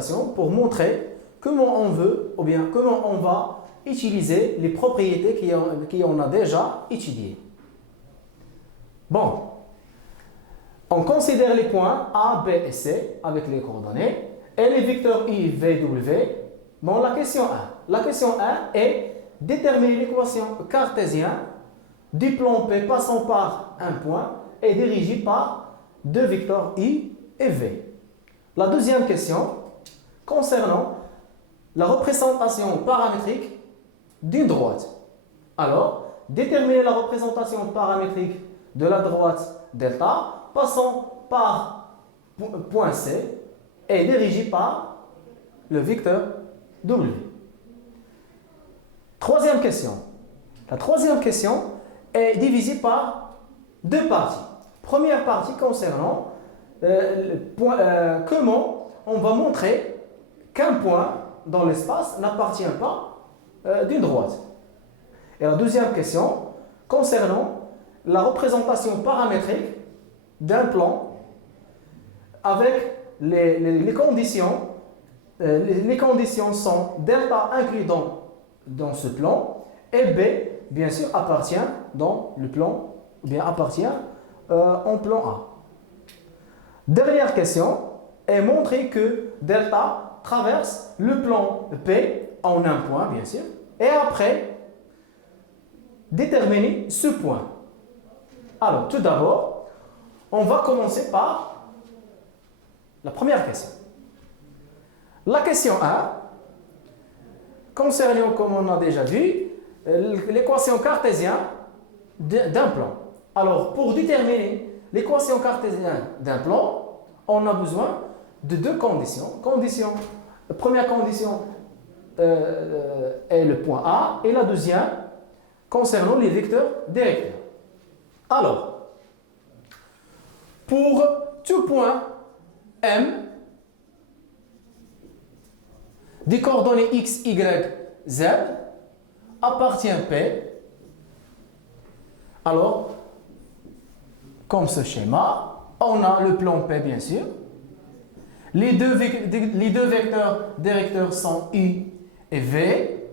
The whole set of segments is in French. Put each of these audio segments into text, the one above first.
représentation pour montrer comment on veut ou bien comment on va utiliser les propriétés qu'on a déjà étudiées. Bon, on considère les points A, B et C avec les coordonnées et les vecteurs I, V, W. Bon, la question 1. La question 1 est déterminer l'équation cartésienne du plan P passant par un point et dirigé par deux vecteurs I et V. La deuxième question concernant la représentation paramétrique d'une droite. Alors, déterminer la représentation paramétrique de la droite delta passant par point C et dirigé par le vecteur W. Troisième question. La troisième question est divisée par deux parties. Première partie concernant comment on va montrer qu'un point dans l'espace n'appartient pas d'une droite. Et la deuxième question concernant la représentation paramétrique d'un plan avec les conditions. Les conditions sont delta inclus dans ce plan et B, bien sûr, appartient dans le plan, ou bien appartient en plan A. Dernière question est montrer que delta traverse le plan P en un point, bien sûr, et après, déterminer ce point. Alors, tout d'abord, on va commencer par la première question. La question 1 concernant, comme on a déjà vu, l'équation cartésienne d'un plan. Alors, pour déterminer l'équation cartésienne d'un plan, on a besoin de deux conditions. Première condition est le point A et la deuxième concernant les vecteurs directeurs. Alors, pour tout point M, des coordonnées x, y, z appartient P. Alors, comme ce schéma, on a le plan P bien sûr. Les deux vecteurs directeurs sont U et V.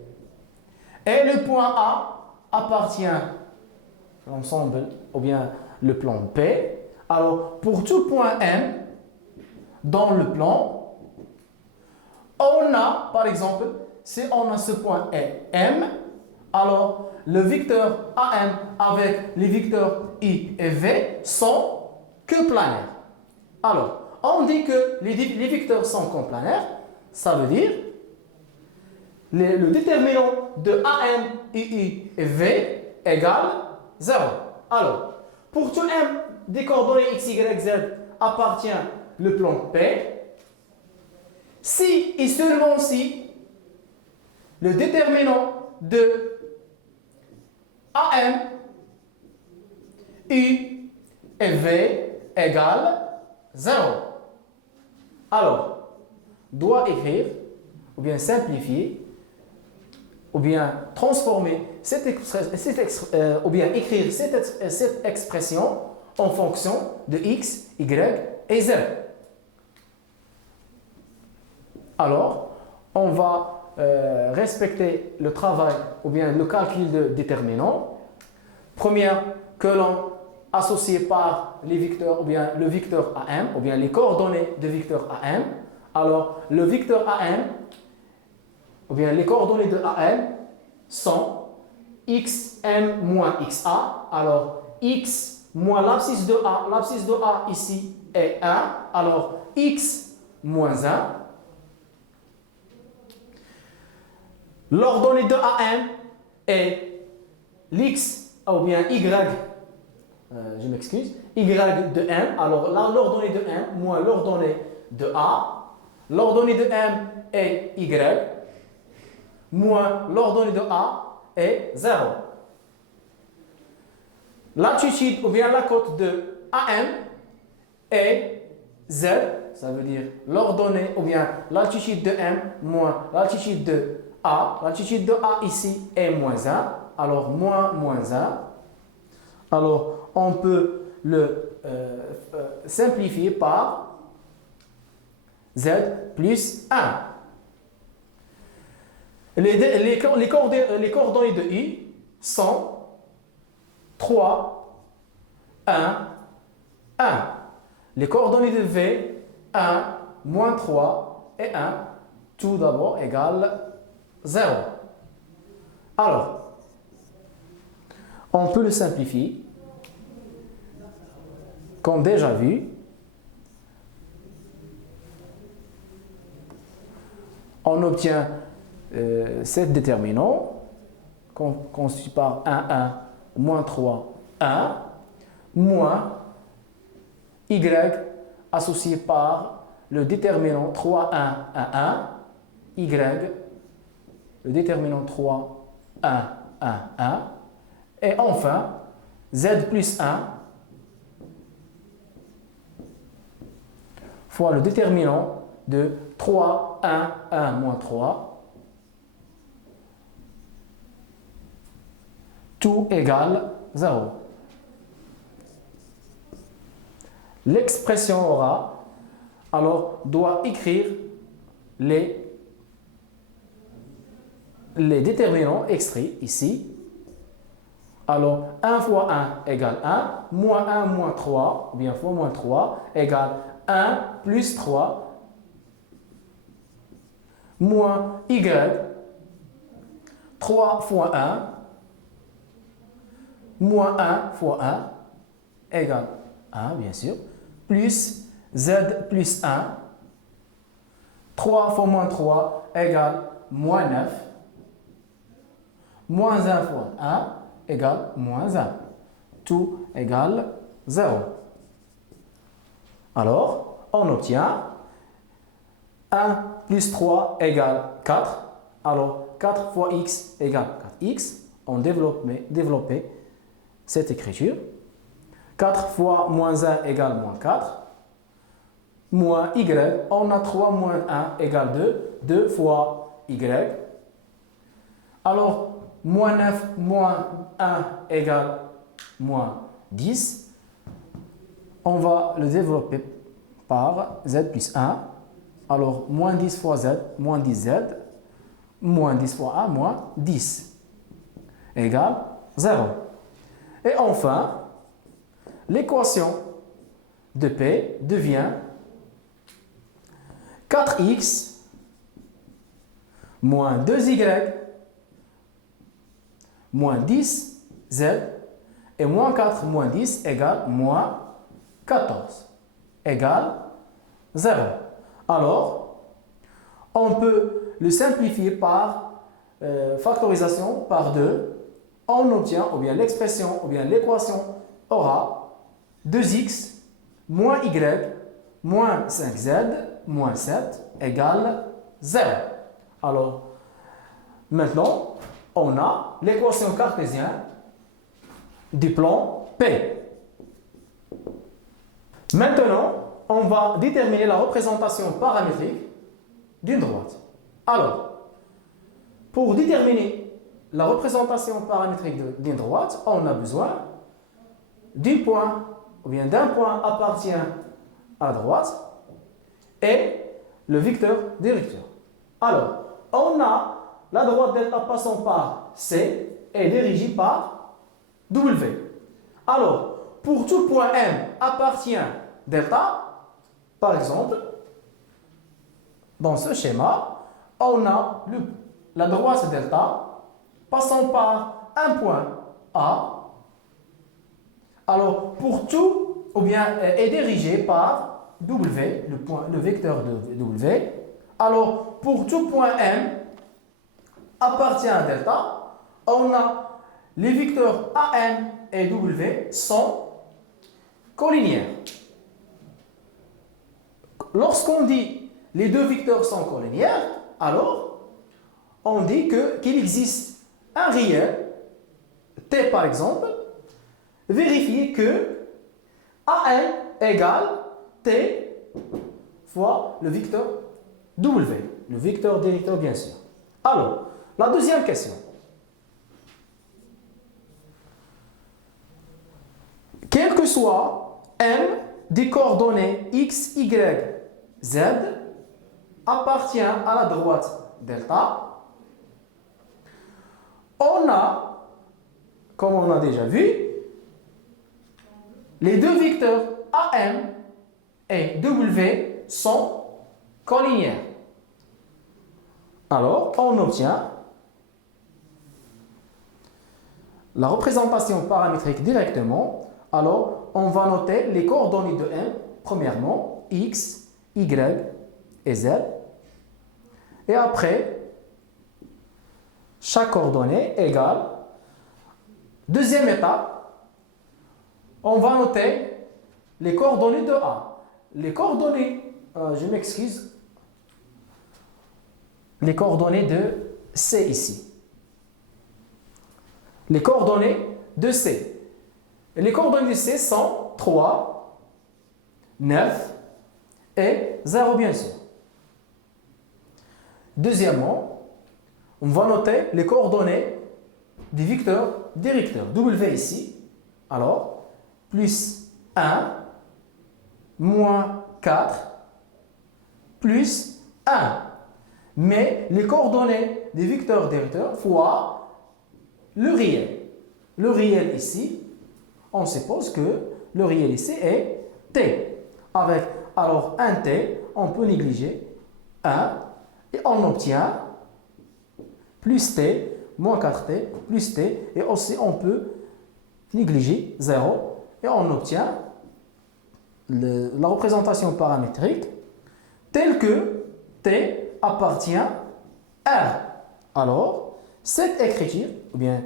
Et le point A appartient à l'ensemble ou bien le plan P. Alors, pour tout point M dans le plan, on a, par exemple, si on a ce point M, alors le vecteur AM avec les vecteurs I et V sont que planaires. Alors, on dit que les vecteurs sont complanaires, ça veut dire le déterminant de AM, II et V égale 0. Alors, pour tout M des coordonnées x, y, z appartient le plan P, si et seulement si le déterminant de AM, U et V égale 0. Alors, doit écrire, ou bien simplifier, ou bien transformer ou bien écrire cette expression en fonction de x, y et z. Alors, on va respecter le travail ou bien le calcul de déterminant. Première colonne associée par les vecteurs ou bien le vecteur AM ou bien les coordonnées de vecteur AM. Alors, le vecteur AM ou bien les coordonnées de AM sont xm moins xa. Alors, x moins l'abscisse de A. L'abscisse de A ici est 1. Alors, x moins 1. L'ordonnée de AM est l'x ou bien y, je m'excuse, y de M. Alors l'ordonnée de M moins l'ordonnée de A. L'ordonnée de M est y moins l'ordonnée de A est 0. L'altitude ou bien la cote de AM est Z. Ça veut dire l'ordonnée ou bien l'altitude de M moins l'altitude de A. L'altitude de A ici est moins 1. Alors, moins 1. Alors, on peut le simplifier par z plus 1. Les coordonnées de i sont 3, 1, 1. Les coordonnées de v, 1, moins 3 et 1, tout d'abord égale 0. Alors, on peut le simplifier. Comme déjà vu, on obtient cet déterminant constitué par 1, 1, moins 3, 1, moins y associé par le déterminant 3, 1, 1, 1, y, le déterminant 3, 1, 1, 1, et enfin z plus 1 fois le déterminant de 3, 1, 1, moins 3, tout égale 0. L'expression aura, alors, doit écrire les déterminants extraits ici. Alors, 1 fois 1 égale 1, moins 1 moins 3, ou bien fois moins 3, égale 1 plus 3, moins y, 3 fois 1, moins 1 fois 1, égale 1, bien sûr, plus z plus 1, 3 fois moins 3 égale moins 9, moins 1 fois 1 égale moins 1. Tout égale 0. Alors, on obtient 1 plus 3 égale 4. Alors, 4 fois x égale 4x. On développe cette écriture. 4 fois moins 1 égale moins 4. Moins y, on a 3 moins 1 égale 2. 2 fois y. Alors, moins 9 moins 1 égale moins 10. On va le développer par z plus 1. Alors, moins 10 fois z, moins 10z, moins 10 fois 1, moins 10, égale 0. Et enfin, l'équation de P devient 4x moins 2y moins 10z et moins 4 moins 10 égale moins 14 égale 0. Alors, on peut le simplifier par factorisation par 2. On obtient, ou bien l'expression, ou bien l'équation aura 2x moins y moins 5z moins 7 égale 0. Alors, maintenant, on a l'équation cartésienne du plan P. Maintenant, on va déterminer la représentation paramétrique d'une droite. Alors, pour déterminer la représentation paramétrique d'une droite, on a besoin du point, ou bien d'un point appartient à droite et le vecteur directeur. Alors, on a la droite delta passant par C et dirigée par W. Alors, pour tout point M appartient delta, par exemple, dans ce schéma, on a la droite delta passant par un point A. Alors, pour tout, ou bien est dirigé par W, le vecteur de W. Alors, pour tout point M appartient à delta, on a les vecteurs AM et W sont collinéaires. Lorsqu'on dit les deux vecteurs sont collinéaires, alors on dit qu'il existe un réel, T par exemple, vérifiez que AM égale T fois le vecteur W, le vecteur directeur bien sûr. Alors, la deuxième question. Quel que soit M des coordonnées x, y, z, appartient à la droite delta, on a, comme on a déjà vu, les deux vecteurs AM et W sont collinéaires. Alors, on obtient la représentation paramétrique directement. Alors, on va noter les coordonnées de M, premièrement, X, Y et Z. Et après, chaque coordonnée égale. Deuxième étape, on va noter les coordonnées de A. Les coordonnées, je m'excuse, les coordonnées de C ici. Les coordonnées de C. Et les coordonnées de C sont 3, 9 et 0 bien sûr. Deuxièmement, on va noter les coordonnées des vecteurs directeurs. W ici, alors, plus 1, moins 4, plus 1. Mais les coordonnées des vecteurs directeurs fois le réel. Le réel ici, on suppose que le réel ici est t. Avec alors un t, on peut négliger 1 et on obtient plus t, moins 4t, plus t, et aussi on peut négliger 0 et on obtient la représentation paramétrique telle que t appartient à R. Alors, cette écriture, ou bien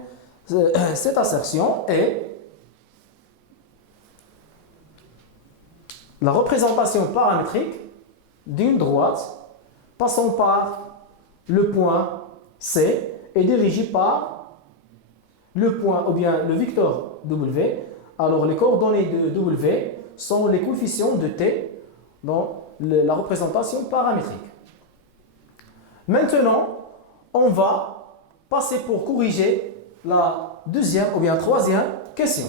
cette assertion est la représentation paramétrique d'une droite passant par le point C et dirigée par le point, ou bien le vecteur W. Alors, les coordonnées de W sont les coefficients de T dans la représentation paramétrique. Maintenant, on va passer pour corriger la deuxième ou bien troisième question.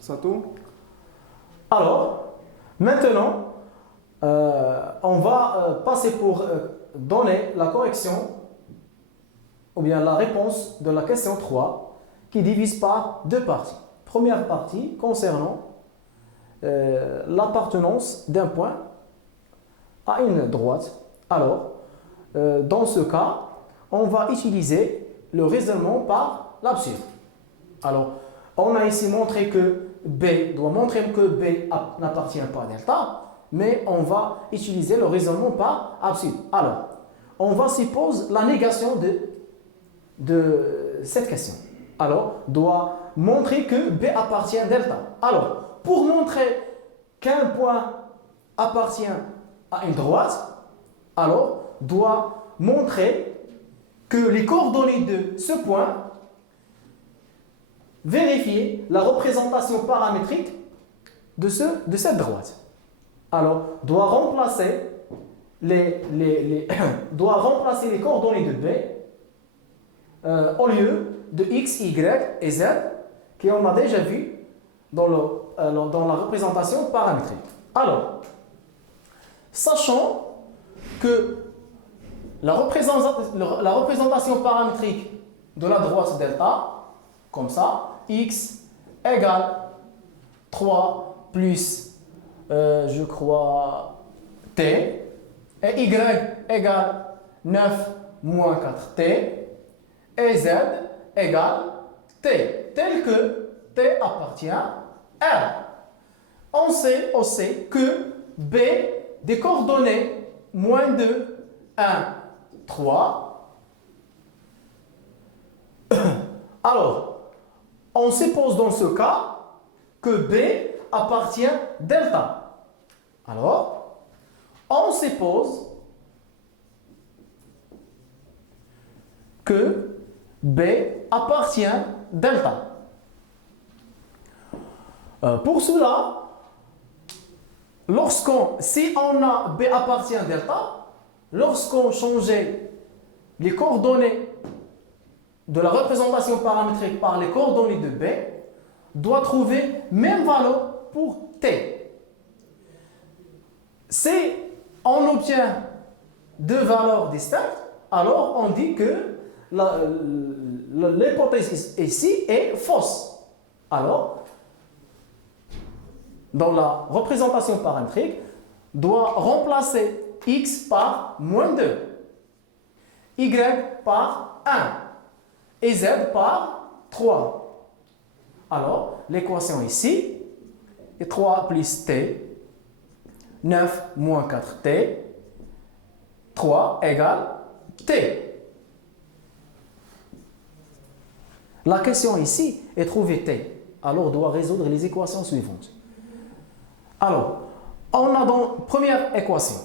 Sato? Alors, maintenant, on va passer pour donner la correction ou bien la réponse de la question 3 qui divise par deux parties. Première partie concernant l'appartenance d'un point à une droite. Alors, dans ce cas, on va utiliser le raisonnement par l'absurde. Alors, on a ici montré que B doit montrer que B n'appartient pas à delta, mais on va utiliser le raisonnement par absurde. Alors, on va supposer la négation de cette question. Alors, doit montrer que B appartient à delta. Alors, pour montrer qu'un point appartient à une droite, alors, doit montrer que les coordonnées de ce point vérifier la représentation paramétrique de cette droite. Alors, doit remplacer les coordonnées de B au lieu de X, Y et Z qu'on a déjà vu dans la représentation paramétrique. Alors, sachant que la représentation paramétrique de la droite delta, comme ça, X égale 3 plus, je crois, T, et Y égale 9 moins 4T, et Z égale T, tel que T appartient à R. On sait aussi que B des coordonnées moins 2, 1, 3. Alors, on suppose dans ce cas que B appartient à delta. Alors, on suppose que B appartient delta. Pour cela, si on a B appartient delta, lorsqu'on changeait les coordonnées de la représentation paramétrique par les coordonnées de B, doit trouver même valeur pour T. Si on obtient deux valeurs distinctes, alors on dit que l'hypothèse ici est fausse. Alors, dans la représentation paramétrique, doit remplacer x par moins 2, y par 1 et z par 3. Alors, l'équation ici est 3 plus t, 9 moins 4t, 3 égale t. La question ici est trouver t. Alors, on doit résoudre les équations suivantes. Alors, on a dans la première équation,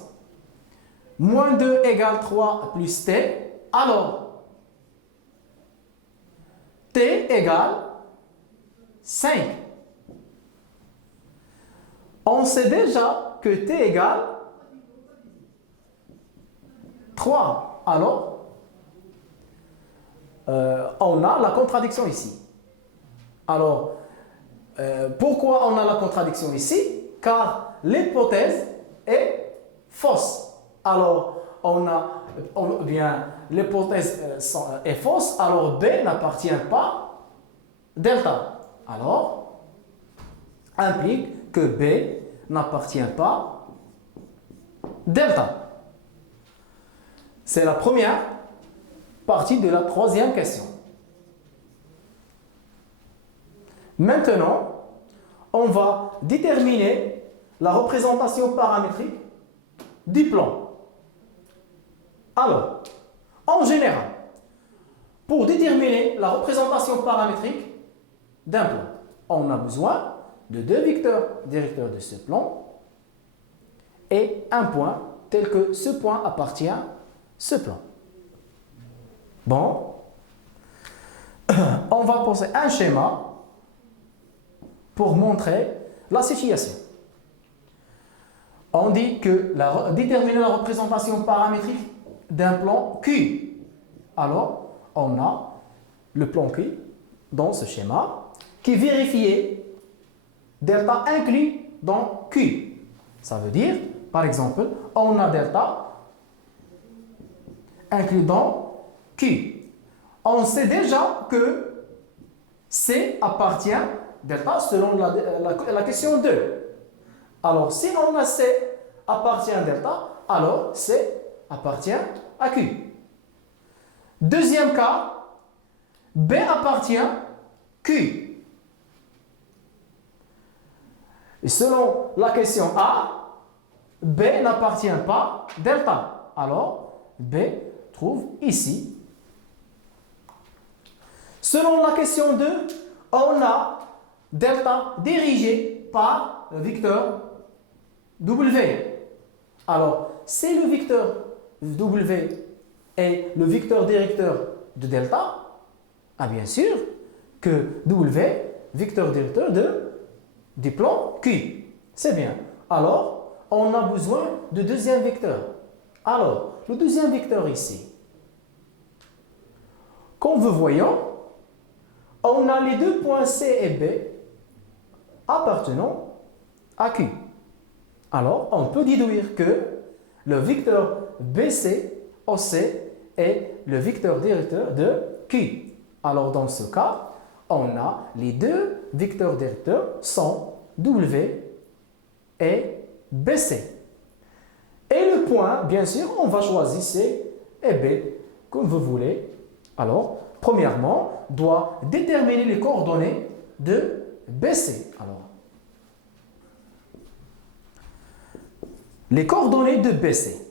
moins 2 égale 3 plus t. Alors, t égale 5. On sait déjà que t égale 3. Alors, on a la contradiction ici. Alors, pourquoi on a la contradiction ici? Car l'hypothèse est fausse. Alors, l'hypothèse est fausse, alors B n'appartient pas delta. Alors, implique que B n'appartient pas delta. C'est la première partie de la troisième question. Maintenant, on va déterminer la représentation paramétrique du plan. Alors, en général, pour déterminer la représentation paramétrique d'un plan, on a besoin de deux vecteurs directeurs de ce plan et un point tel que ce point appartient à ce plan. Bon, on va poser un schéma pour montrer la situation. On dit que déterminer la représentation paramétrique d'un plan Q. Alors, on a le plan Q dans ce schéma qui vérifie delta inclus dans Q. Ça veut dire, par exemple, on a delta inclus dans Q. On sait déjà que C appartient delta selon la question 2. Alors, si on a C appartient à delta, alors C appartient à Q. Deuxième cas, B appartient à Q. Et selon la question A, B n'appartient pas à delta. Alors, B trouve ici. Selon la question 2, on a delta dirigé par le vecteur W. Alors, si le vecteur W est le vecteur directeur de delta, bien sûr que W, vecteur directeur du plan Q. C'est bien. Alors, on a besoin de deuxième vecteur. Alors, le deuxième vecteur ici. Comme vous voyez, on a les deux points C et B appartenant à Q. Alors, on peut déduire que le vecteur BC, OC est le vecteur directeur de Q. Alors, dans ce cas, on a les deux vecteurs directeurs sont W et BC. Et le point, bien sûr, on va choisir C et B, comme vous voulez. Alors, premièrement, doit déterminer les coordonnées de BC. Alors, les coordonnées de BC.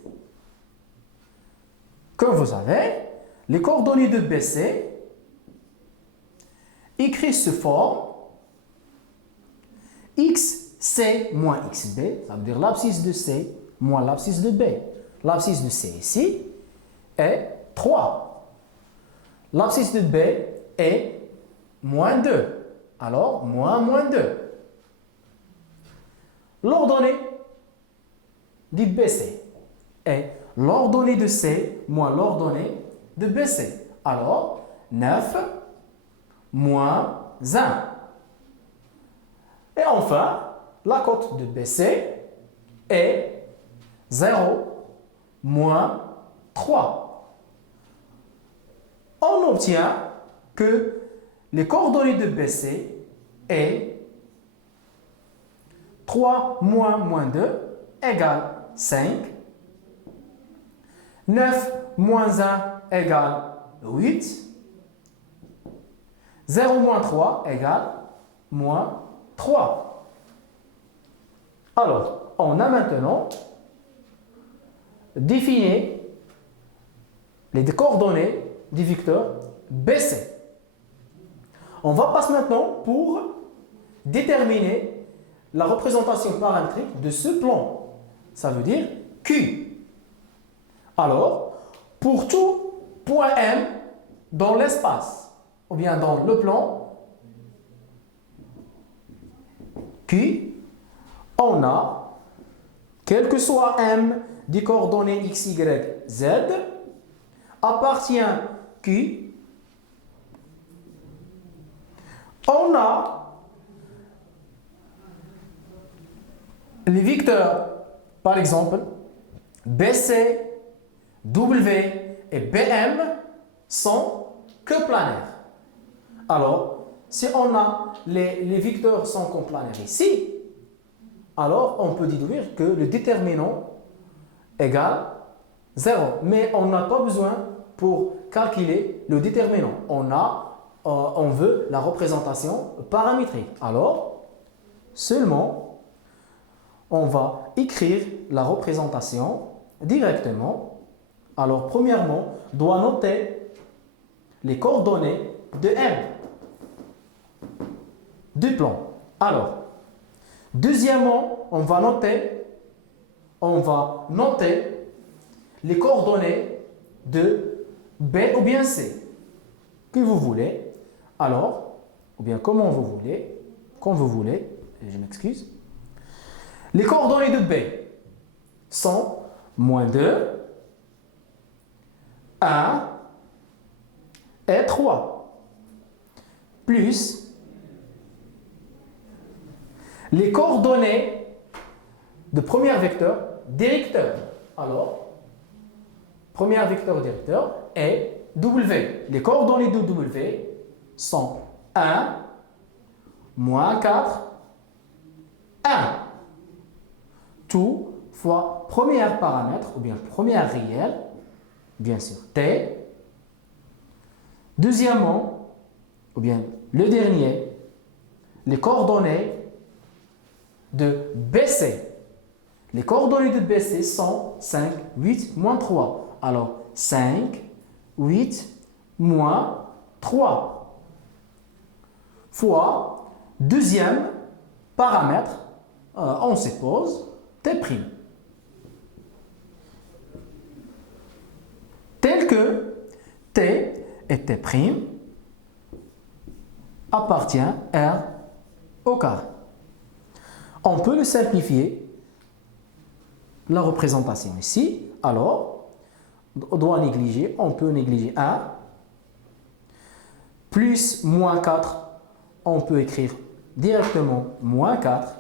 Comme vous savez, les coordonnées de BC écrites sous forme xc moins xb, ça veut dire l'abscisse de C moins l'abscisse de B. L'abscisse de C ici est 3. L'abscisse de B est moins 2. Alors, moins 2. L'ordonnée du BC est l'ordonnée de C moins l'ordonnée de BC. Alors, 9 moins 1. Et enfin, la cote de BC est 0 moins 3. On obtient que les coordonnées de BC est 3 moins 2 égale 5. 9 moins 1 égale 8. 0 moins 3 égale moins 3. Alors, on a maintenant défini les coordonnées du vecteur BC. On va passer maintenant pour déterminer la représentation paramétrique de ce plan. Ça veut dire Q. Alors, pour tout point M dans l'espace, ou bien dans le plan Q, on a, quel que soit M des coordonnées x, y, z, appartient Q, on a les vecteurs, par exemple, BC, W et BM sont que planaires. Alors, si on a les vecteurs sont coplanaires ici, alors on peut déduire que le déterminant égale 0. Mais on n'a pas besoin pour calculer le déterminant. On veut la représentation paramétrique. Alors, seulement, on va écrire la représentation directement. Alors, premièrement, on doit noter les coordonnées de M du plan. Alors, deuxièmement, on va noter les coordonnées de B ou bien C que vous voulez. Alors, ou bien comment vous voulez, quand vous voulez, je m'excuse. Les coordonnées de B sont moins 2, 1 et 3, plus les coordonnées de premier vecteur directeur. Alors, premier vecteur directeur est W. Les coordonnées de W sont 1, moins 4, 1. Tout fois premier paramètre, ou bien premier réel, bien sûr, T. Deuxièmement, ou bien le dernier, les coordonnées de BC. Les coordonnées de BC sont 5, 8, moins 3. Alors, 5, 8, moins 3. Fois deuxième paramètre, on suppose T'. Tel que T et T' appartient R au carré. On peut le simplifier, la représentation ici. Alors, on peut négliger 1. Plus moins 4, on peut écrire directement moins 4.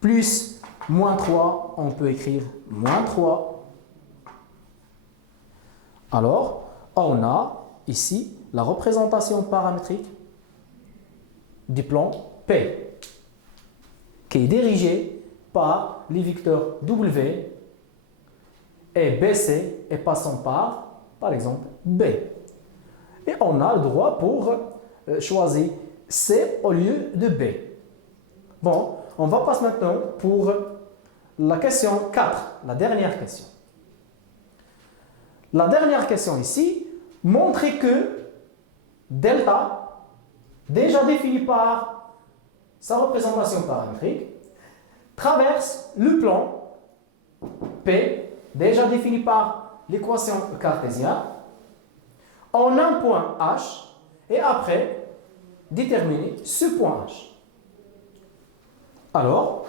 Plus moins 3, on peut écrire moins 3. Alors, on a ici la représentation paramétrique du plan P, qui est dirigé par les vecteurs W et BC et passant par exemple, B. Et on a le droit pour choisir C au lieu de B. Bon, on va passer maintenant pour la question 4, la dernière question. La dernière question ici, montrer que delta, déjà défini par sa représentation paramétrique, traverse le plan P, déjà défini par l'équation cartésienne, en un point H et après déterminer ce point H. Alors,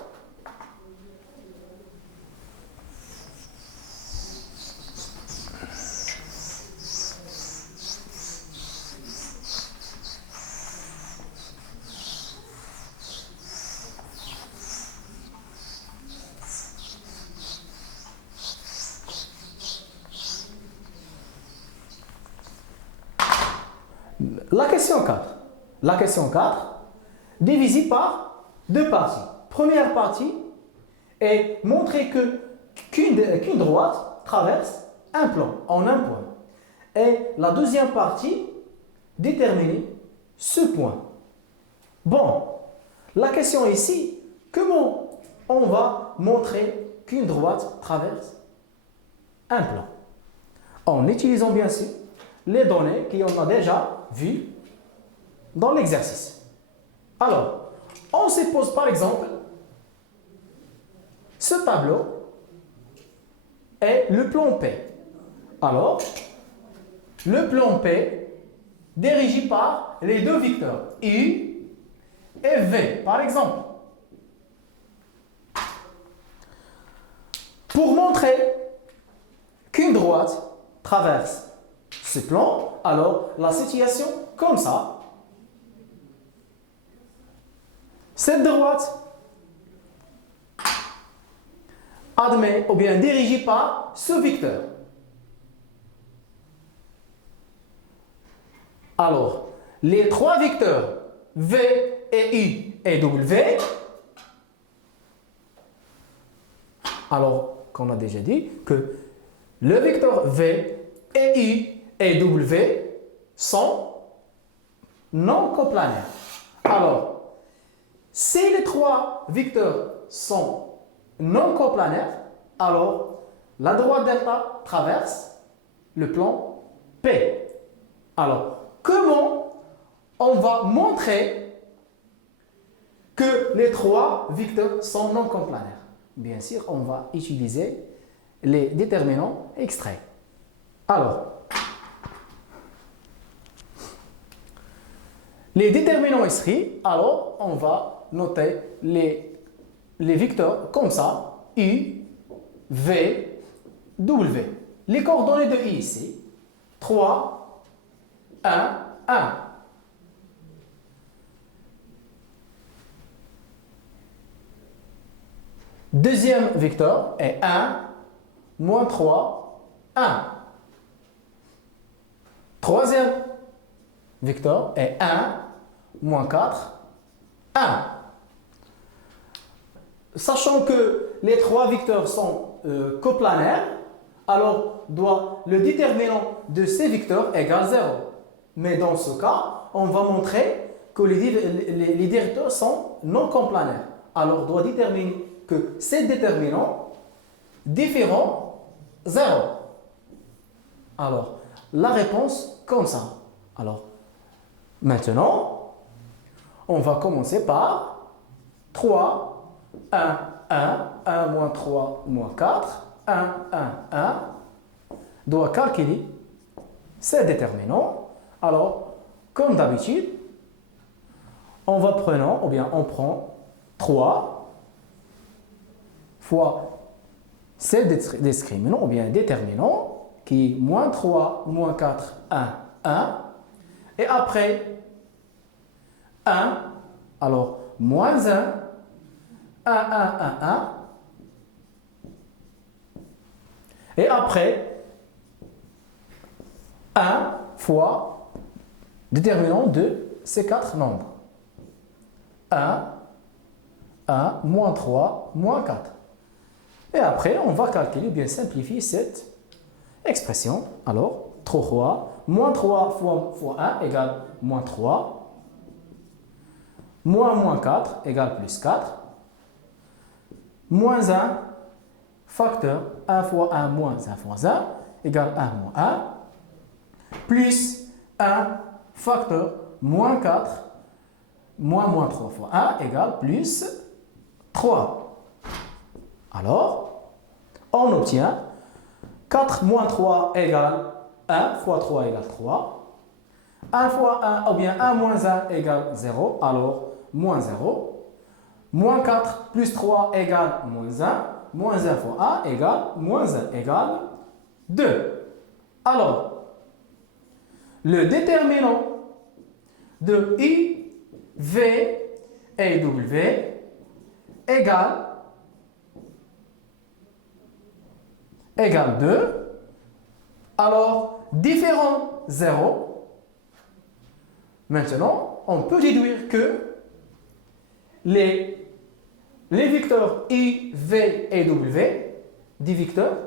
la question 4, divisée par deux parties. Première partie est montrer qu'une droite traverse un plan en un point. Et la deuxième partie, déterminer ce point. Bon, la question ici, comment on va montrer qu'une droite traverse un plan? En utilisant bien sûr les données qu'on a déjà vues dans l'exercice. Alors, on suppose par exemple, ce tableau est le plan P. Alors, le plan P dirigé par les deux vecteurs U et V, par exemple. Pour montrer qu'une droite traverse ce plan, alors la situation comme ça. Cette droite admet ou bien dirigée par ce vecteur. Alors, les trois vecteurs V et U et W, alors qu'on a déjà dit que le vecteur V et U et W sont non coplanaires. Alors, si les trois vecteurs sont non coplanaires, alors la droite delta traverse le plan P. Alors, comment on va montrer que les trois vecteurs sont non coplanaires? Bien sûr, on va utiliser les déterminants extraits. Alors, les déterminants extraits, alors on va noter les vecteurs comme ça, U, V, W. Les coordonnées de I ici, 3, 1, 1. Deuxième vecteur est 1, moins 3, 1. Troisième vecteur est 1, moins 4, 1. Sachant que les trois vecteurs sont coplanaires, alors le déterminant de ces vecteurs égale 0. Mais dans ce cas, on va montrer que les vecteurs sont non coplanaires. Alors, on doit déterminer que ces déterminants différents 0. Alors, la réponse comme ça. Alors, maintenant, on va commencer par 3, 1, 1, 1 moins 3 moins 4, 1, 1, 1. Doit calculer ces déterminants. Alors, comme d'habitude, on prend 3 fois ces discriminants ou bien déterminants qui est moins 3, moins 4, 1, 1. Et après 1, alors moins 1, 1, 1, 1, 1. Et après 1 fois déterminant de ces quatre nombres. 1, 1, moins 3, moins 4. Et après, on va calculer, bien simplifier cette expression. Alors, 3, moins 3 fois 1 égale moins 3. Moins 4 égale plus 4. Moins 1, facteur 1 fois 1 moins 1 fois 1 égale 1 moins 1. Plus 1, facteur moins 4 moins 3 fois 1 égale plus 3. Alors, on obtient 4 moins 3 égale 1 fois 3 égale 3. 1 fois 1, ou bien 1 moins 1 égale 0, alors moins 0. Moins 4 plus 3 égale moins 1. Moins 1 fois 1 égale moins 1 égale 2. Alors, le déterminant de I, V et W égale 2. Alors, différents 0. Maintenant, on peut déduire que les vecteurs I, V et W, des vecteurs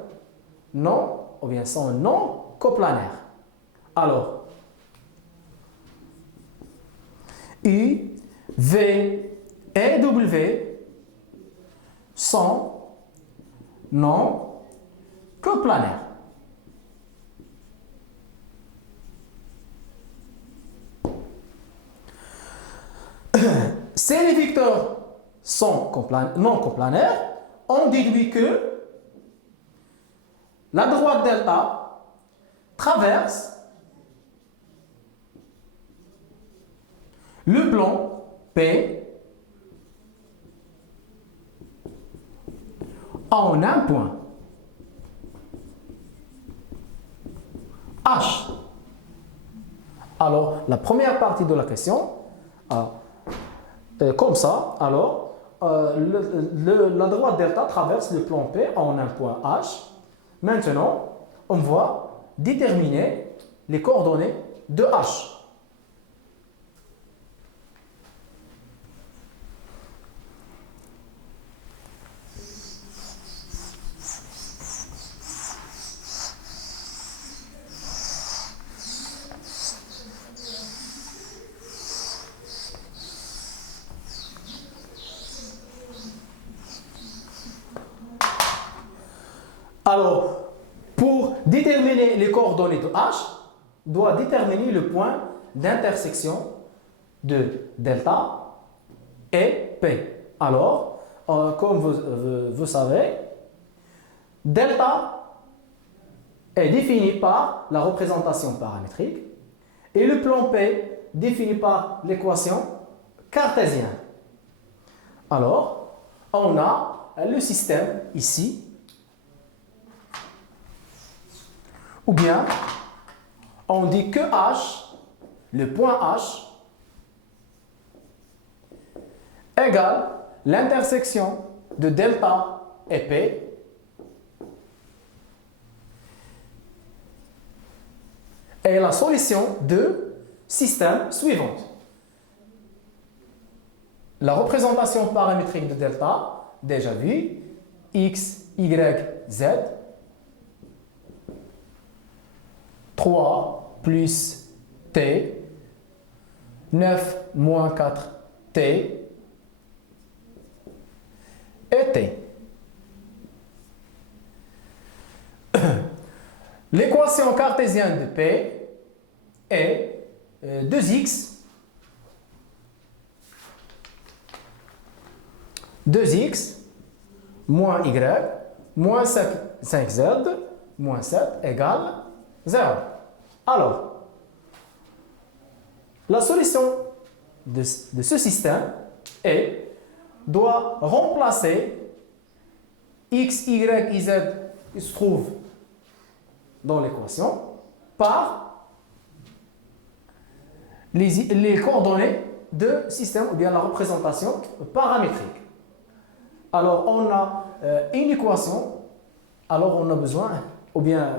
non, ou bien sont non coplanaires. Alors, I, V et W sont non coplanaires. Si les vecteurs sont non coplanaires, on déduit que la droite delta traverse le plan P en un point H. Alors, la première partie de la question, comme ça, alors, la droite delta traverse le plan P en un point H. Maintenant, on va déterminer les coordonnées de H. Alors, pour déterminer les coordonnées de H, on doit déterminer le point d'intersection de delta et P. Alors, comme vous savez, delta est défini par la représentation paramétrique et le plan P défini par l'équation cartésienne. Alors, on a le système ici. Ou bien, on dit que H, le point H, égale l'intersection de delta et P est la solution de système suivante. La représentation paramétrique de delta, déjà vu, x, y, z, 3 plus t, 9 moins 4 t et t. L'équation cartésienne de P est 2x moins y moins 5z moins 7 égale 0. Alors, la solution de ce système doit remplacer x, y et z qui se trouvent dans l'équation par les coordonnées de système ou bien la représentation paramétrique. Alors, on a une équation, alors on a besoin, ou bien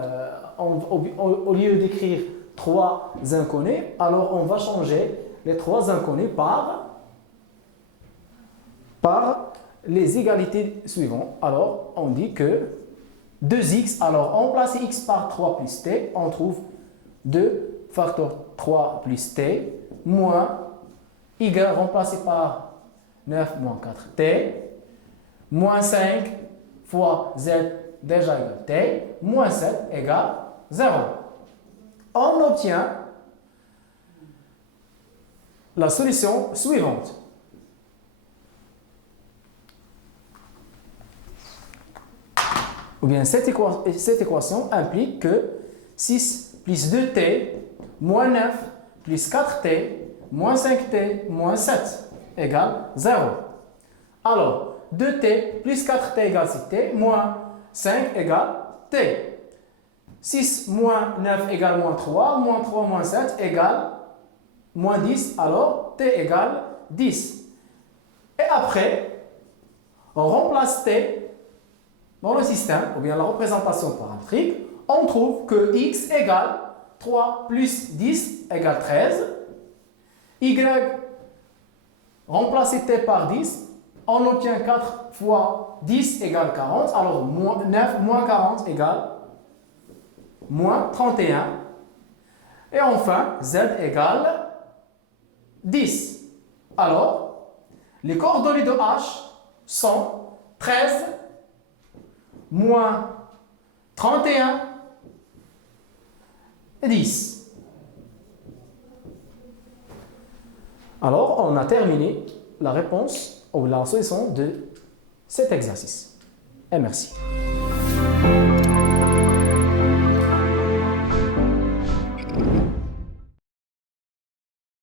au lieu d'écrire 3 inconnus, alors on va changer les 3 inconnus par les égalités suivantes. Alors, on dit que 2x, alors on place x par 3 plus t, on trouve 2 facteur 3 plus t, moins y remplacé par 9 moins 4t, moins 5 fois z déjà égale t, moins 7 égale 0. On obtient la solution suivante. Ou bien cette équation implique que 6 plus 2t moins 9 plus 4t moins 5t moins 7 égale 0. Alors, 2t plus 4t égale 6t moins 5 égale t. 6 moins 9 égale moins 3 moins 7 égale moins 10, alors t égale 10. Et après, on remplace t dans le système, ou bien la représentation paramétrique, on trouve que x égale 3 plus 10 égale 13. Y, remplacer t par 10, on obtient 4 fois 10 égale 40. Alors, 9 moins 40 égale moins 31. Et enfin, z égale 10. Alors, les coordonnées de h sont 13 moins 31 et 10. Alors, on a terminé la réponse ou la solution de cet exercice. Et merci.